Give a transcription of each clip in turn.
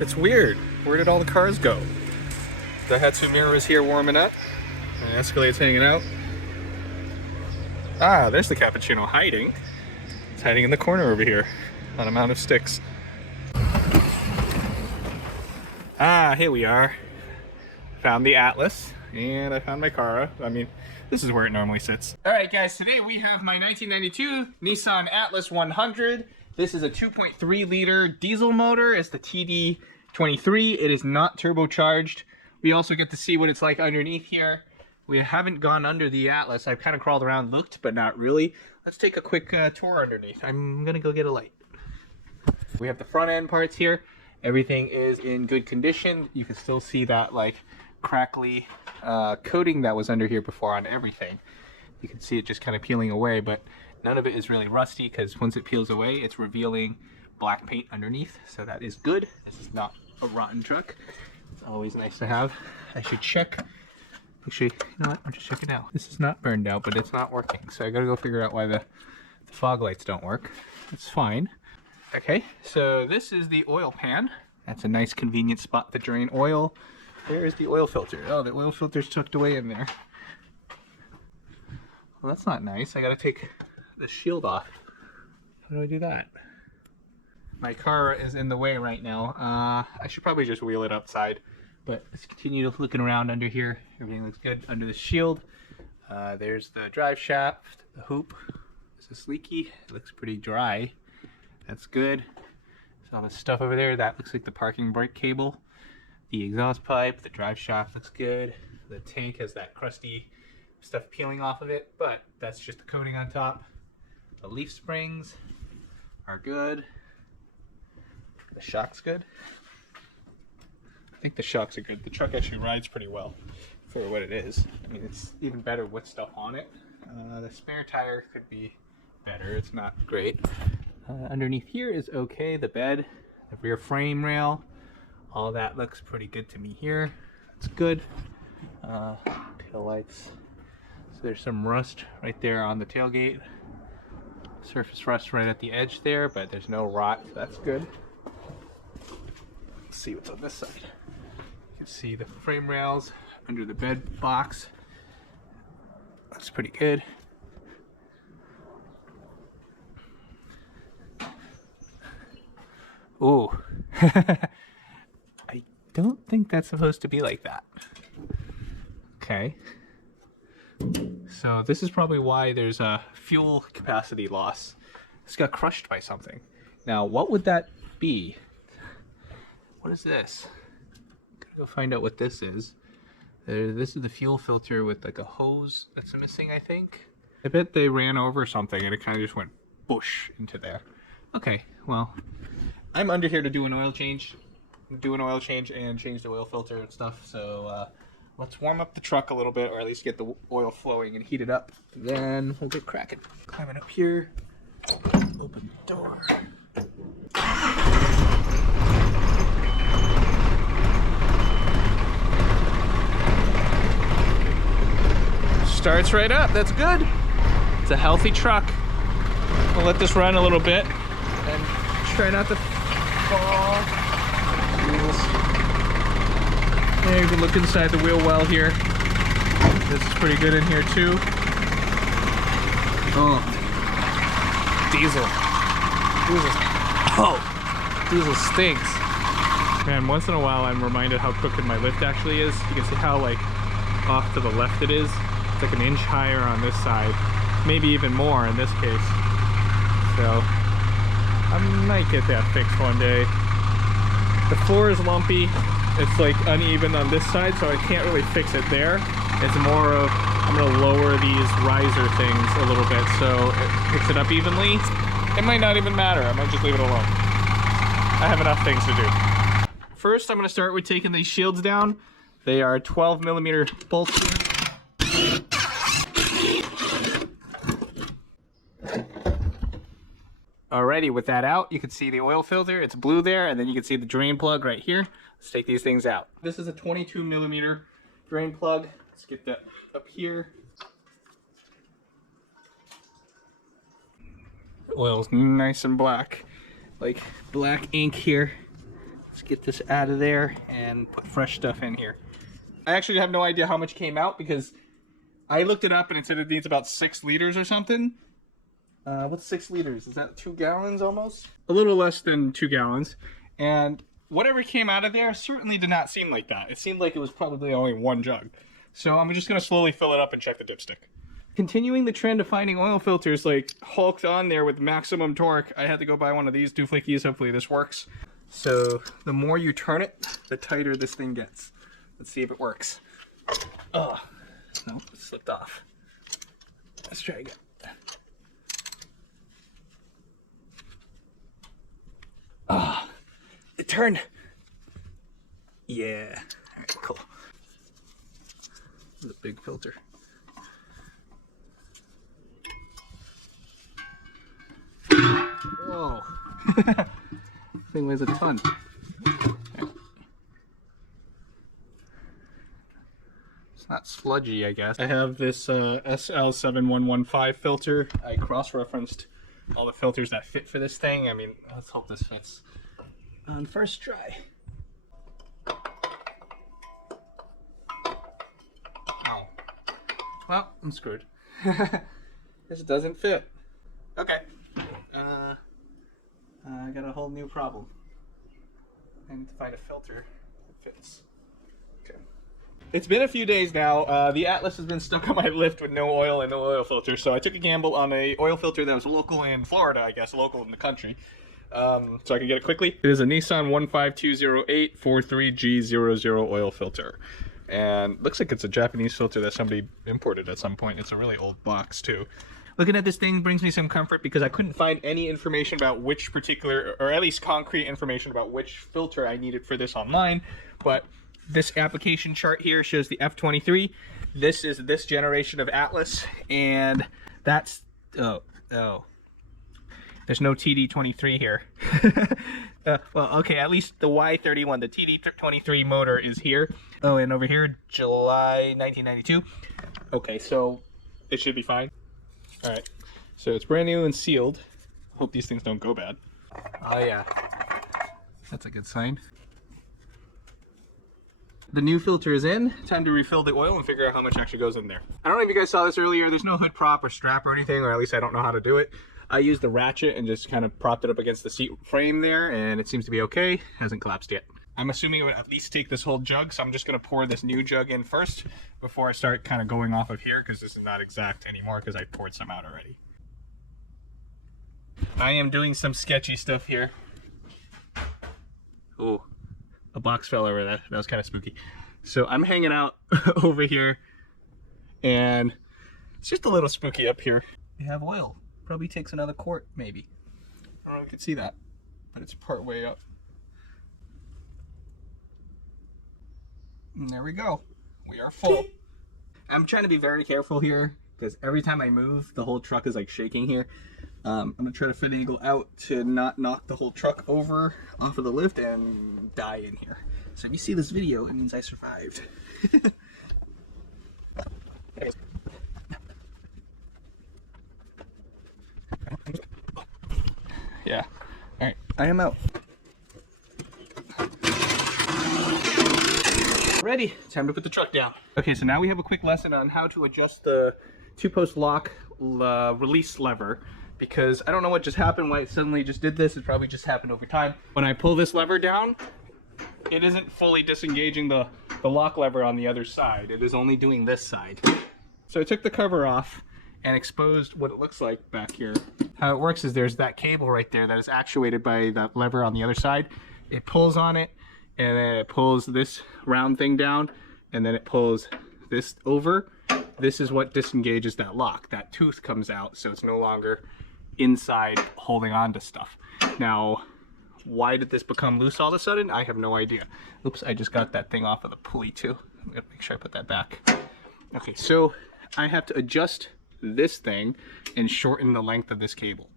It's weird. Where did all the cars go? The Hatsumiru is here warming up. And Escalade's hanging out. Ah, there's the cappuccino hiding. It's hiding in the corner over here on a mound of sticks. Ah, here we are. Found the Atlas and I found my Cara. I mean, this is where it normally sits. All right, guys, today we have my 1992 Nissan Atlas 100. This is a 2.3 liter diesel motor. It's the TD23. It is not turbocharged. We also get to see what it's like underneath here. We haven't gone under the Atlas. I've kind of crawled around, looked, but not really. Let's take a quick tour underneath. I'm gonna go get a light. We have the front end parts here. Everything is in good condition. You can still see that like crackly coating that was under here before on everything. You can see it just kind of peeling away, but none of it is really rusty because once it peels away, it's revealing black paint underneath. So that is good. This is not a rotten truck. It's always nice to have. I should check. Actually, you know what? I'll just check it out. This is not burned out, but it's not working. So I gotta go figure out why the fog lights don't work. It's fine. Okay, so this is the oil pan. That's a nice convenient spot to drain oil. Where is the oil filter? Oh, the oil filter's tucked away in there. Well, that's not nice. I gotta take the shield off. How do I do that? My car is in the way right now. I should probably just wheel it outside, but let's continue looking around under here. Everything looks good under the shield. There's the drive shaft, the hoop. This is leaky. It looks pretty dry. That's good. There's all this stuff over there. That looks like the parking brake cable. The exhaust pipe, the drive shaft looks good. The tank has that crusty stuff peeling off of it, but that's just the coating on top. The leaf springs are good. The shock's good. I think the shocks are good. The truck actually rides pretty well for what it is. I mean, it's even better with stuff on it. The spare tire could be better. It's not great. Underneath here is okay. The bed, the rear frame rail, all that looks pretty good to me here. That's good. Tail lights. So there's some rust right there on the tailgate. Surface rust right at the edge there, but there's no rot, so that's good. Let's see what's on this side. You can see the frame rails under the bed box. That's pretty good. Ooh. I don't think that's supposed to be like that. Okay. So this is probably why there's a fuel capacity loss. This got crushed by something. Now, what would that be? What is this? Gotta go find out what this is. This is the fuel filter with like a hose that's missing, I think. I bet they ran over something and it kind of just went boosh into there. Okay, well, I'm under here to do an oil change. And change the oil filter and stuff. So let's warm up the truck a little bit, or at least get the oil flowing and heat it up. Then we'll get cracking. Climbing up here. Open the door. Starts right up. That's good. It's a healthy truck. We'll let this run a little bit and try not to fall. Yeah, you can look inside the wheel well here. This is pretty good in here too. Oh, diesel. Diesel stinks. Man, once in a while I'm reminded how crooked my lift actually is. You can see how like off to the left it is. It's like an inch higher on this side, maybe even more in this case. So I might get that fixed one day. The floor is lumpy. It's like uneven on this side, so I can't really fix it there. It's more of, I'm gonna lower these riser things a little bit so it picks it up evenly. It might not even matter. I might just leave it alone. I have enough things to do. First, I'm gonna start with taking these shields down. They are 12mm bolts. Alrighty, with that out, you can see the oil filter. It's blue there, and then you can see the drain plug right here. Let's take these things out. This is a 22mm drain plug. Let's get that up here. Oil's nice and black, like black ink here. Let's get this out of there and put fresh stuff in here. I actually have no idea how much came out because I looked it up and it said it needs about 6 liters or something. What's 6 liters? Is that 2 gallons almost? A little less than 2 gallons. And whatever came out of there certainly did not seem like that. It seemed like it was probably only 1 jug. So I'm just going to slowly fill it up and check the dipstick. Continuing the trend of finding oil filters like hulked on there with maximum torque, I had to go buy one of these doofickies. Hopefully this works. So the more you turn it, the tighter this thing gets. Let's see if it works. Oh, no, it slipped off. Let's try again. Ah, it turned. Yeah. All right, cool. The big filter. Whoa. Thing weighs a ton. It's not sludgy, I guess. I have this SL7115 filter. I cross-referenced all the filters that fit for this thing. I mean, let's hope this fits on first try. Ow. Well, I'm screwed. This doesn't fit. Okay. I got a whole new problem. I need to find a filter that fits. Okay. It's been a few days now. The Atlas has been stuck on my lift with no oil and no oil filter, so I took a gamble on a oil filter that was local in Florida, I guess, local in the country. So I could get it quickly. It is a Nissan 15208 43G00 oil filter. And looks like it's a Japanese filter that somebody imported at some point. It's a really old box too. Looking at this thing brings me some comfort because I couldn't find any information about which particular, or at least concrete information about which filter I needed for this online. But this application chart here shows the F23. This is this generation of Atlas, and that's, oh. There's no TD23 here. Well, okay, at least the Y31, the TD23 motor is here. Oh, and over here, July 1992. Okay, so it should be fine. All right, so it's brand new and sealed. Hope these things don't go bad. Oh yeah, that's a good sign. The new filter is in. Time to refill the oil and figure out how much actually goes in there. I don't know if you guys saw this earlier. There's no hood prop or strap or anything, or at least I don't know how to do it. I used the ratchet and just kind of propped it up against the seat frame there, and it seems to be okay. Hasn't collapsed yet. I'm assuming it would at least take this whole jug, so I'm just going to pour this new jug in first before I start kind of going off of here, because this is not exact anymore because I poured some out already. I am doing some sketchy stuff here. Ooh, a box fell over that. That was kind of spooky. So I'm hanging out over here, and it's just a little spooky up here. We have oil. Probably takes another quart, maybe. I don't know if you can see that, but it's part way up. And there we go. We are full. I'm trying to be very careful here because every time I move, the whole truck is like shaking here. I'm gonna try to finagle out to not knock the whole truck over off of the lift and die in here. So if you see this video, it means I survived. Yeah. All right, I am out. Ready, time to put the truck down. Okay, so now we have a quick lesson on how to adjust the 2-post lock release lever, because I don't know what just happened, why it suddenly just did this. It probably just happened over time. When I pull this lever down, it isn't fully disengaging the lock lever on the other side. It is only doing this side. So I took the cover off and exposed what it looks like back here. How it works is there's that cable right there that is actuated by that lever on the other side. It pulls on it, and then it pulls this round thing down, and then it pulls this over. This is what disengages that lock. That tooth comes out, so it's no longer inside holding on to stuff. Now, why did this become loose all of a sudden? I have no idea. Oops, I just got that thing off of the pulley too. I'm gonna make sure I put that back. Okay, so I have to adjust this thing and shorten the length of this cable.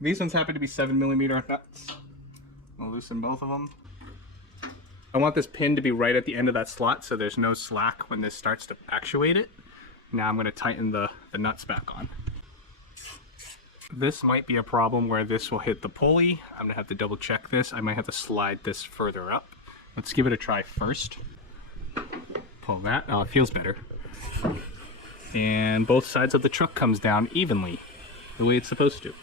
These ones happen to be 7mm nuts. I'll loosen both of them. I want this pin to be right at the end of that slot so there's no slack when this starts to actuate it. Now I'm going to tighten the nuts back on. this might be a problem where this will hit the pulley. I'm gonna have to double check this. I might have to slide this further up. Let's give it a try first. Pull that. Oh, it feels better. And both sides of the truck comes down evenly, the way it's supposed to.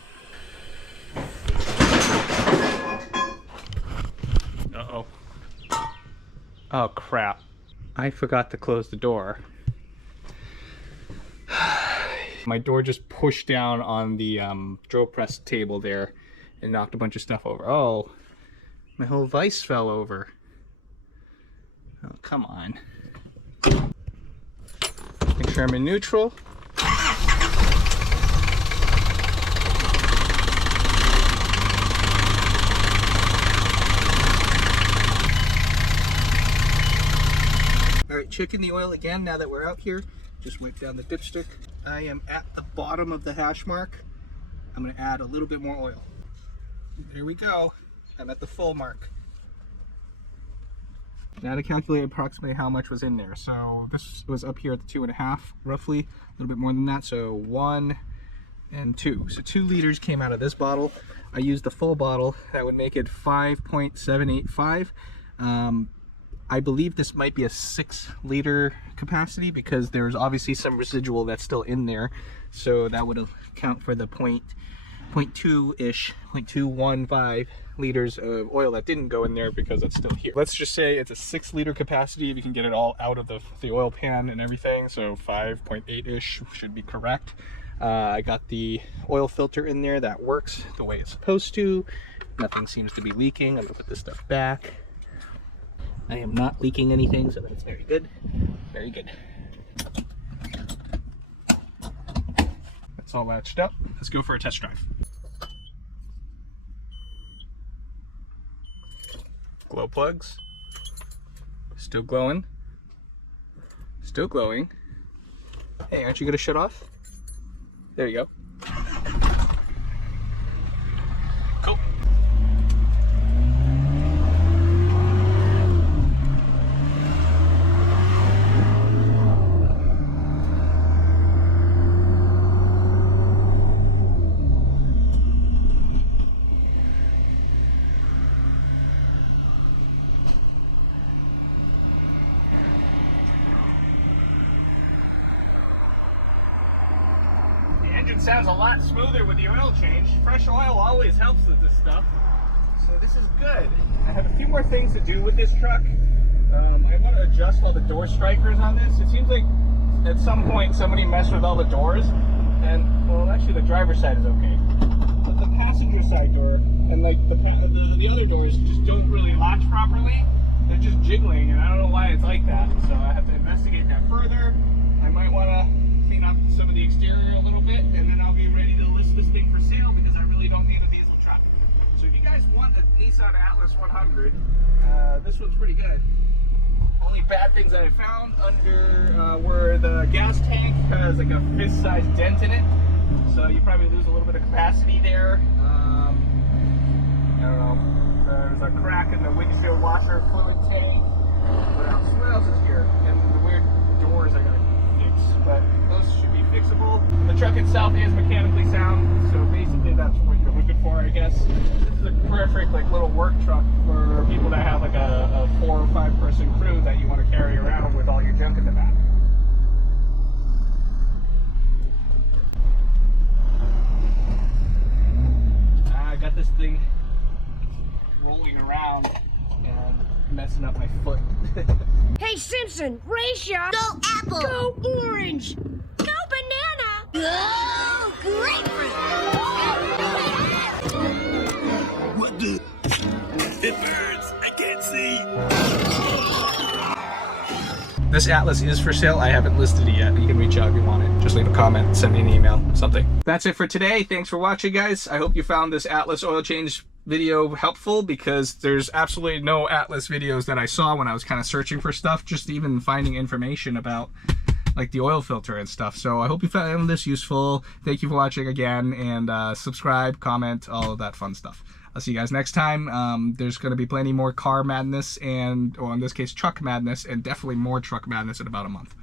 Uh-oh. Oh, crap. I forgot to close the door. My door just pushed down on the drill press table there and knocked a bunch of stuff over. Oh, my whole vise fell over. Oh, come on. Make sure I'm in neutral. Alright, checking the oil again now that we're out here. Just wipe down the dipstick. I am at the bottom of the hash mark. I'm going to add a little bit more oil. There we go. I'm at the full mark. Now to calculate approximately how much was in there. So this was up here at the 2.5, roughly. A little bit more than that. So 1 and 2. So 2 liters came out of this bottle. I used the full bottle. That would make it 5.785. I believe this might be a 6-liter capacity because there's obviously some residual that's still in there. So that would account for the 0.2-ish, 0.215 liters of oil that didn't go in there because it's still here. Let's just say it's a 6-liter capacity if you can get it all out of the oil pan and everything. So 5.8-ish should be correct. I got the oil filter in there. That works the way it's supposed to. Nothing seems to be leaking. I'm gonna put this stuff back. I am not leaking anything, so that's very good. Very good. That's all matched up. Let's go for a test drive. Glow plugs. Still glowing. Still glowing. Hey, aren't you gonna shut off? There you go. Cool. Engine sounds a lot smoother with the oil change. Fresh oil always helps with this stuff. So this is good. I have a few more things to do with this truck. I want to adjust all the door strikers on this. It seems like at some point somebody messed with all the doors. And, well, actually the driver's side is okay. But the passenger side door and like the other doors just don't really latch properly. They're just jiggling and I don't know why it's like that. So I have to investigate that further. I might want to clean up some of the exterior a little bit, and then I'll be ready to list this thing for sale because I really don't need a diesel truck. So if you guys want a Nissan Atlas 100, this one's pretty good. Only bad things that I found under were the gas tank has like a fist-sized dent in it, so you probably lose a little bit of capacity there. I don't know. There's a crack in the windshield washer fluid tank. What else is here? And the weird doors I gotta fix, but those should be fixable. The truck itself is mechanically sound, so basically that's what you're looking for, I guess. This is a perfect like little work truck for people that have like a 4 or 5 person crew that you want to carry around with all your junk in the back. I got this thing rolling around and messing up my foot. Hey Simpson, race ya! Go apple! Go orange! Go banana! Go grapefruit! What the? It burns! I can't see! This Atlas is for sale. I haven't listed it yet. You can reach out if you want it. Just leave a comment, send me an email, something. That's it for today. Thanks for watching, guys. I hope you found this Atlas oil change video helpful because there's absolutely no Atlas videos that I saw when I was kind of searching for stuff, just even finding information about like the oil filter and stuff. So I hope you found this useful. Thank you for watching again, and subscribe, comment, all of that fun stuff. I'll see you guys next time. There's going to be plenty more car madness and, or in this case, truck madness, and definitely more truck madness in about a month.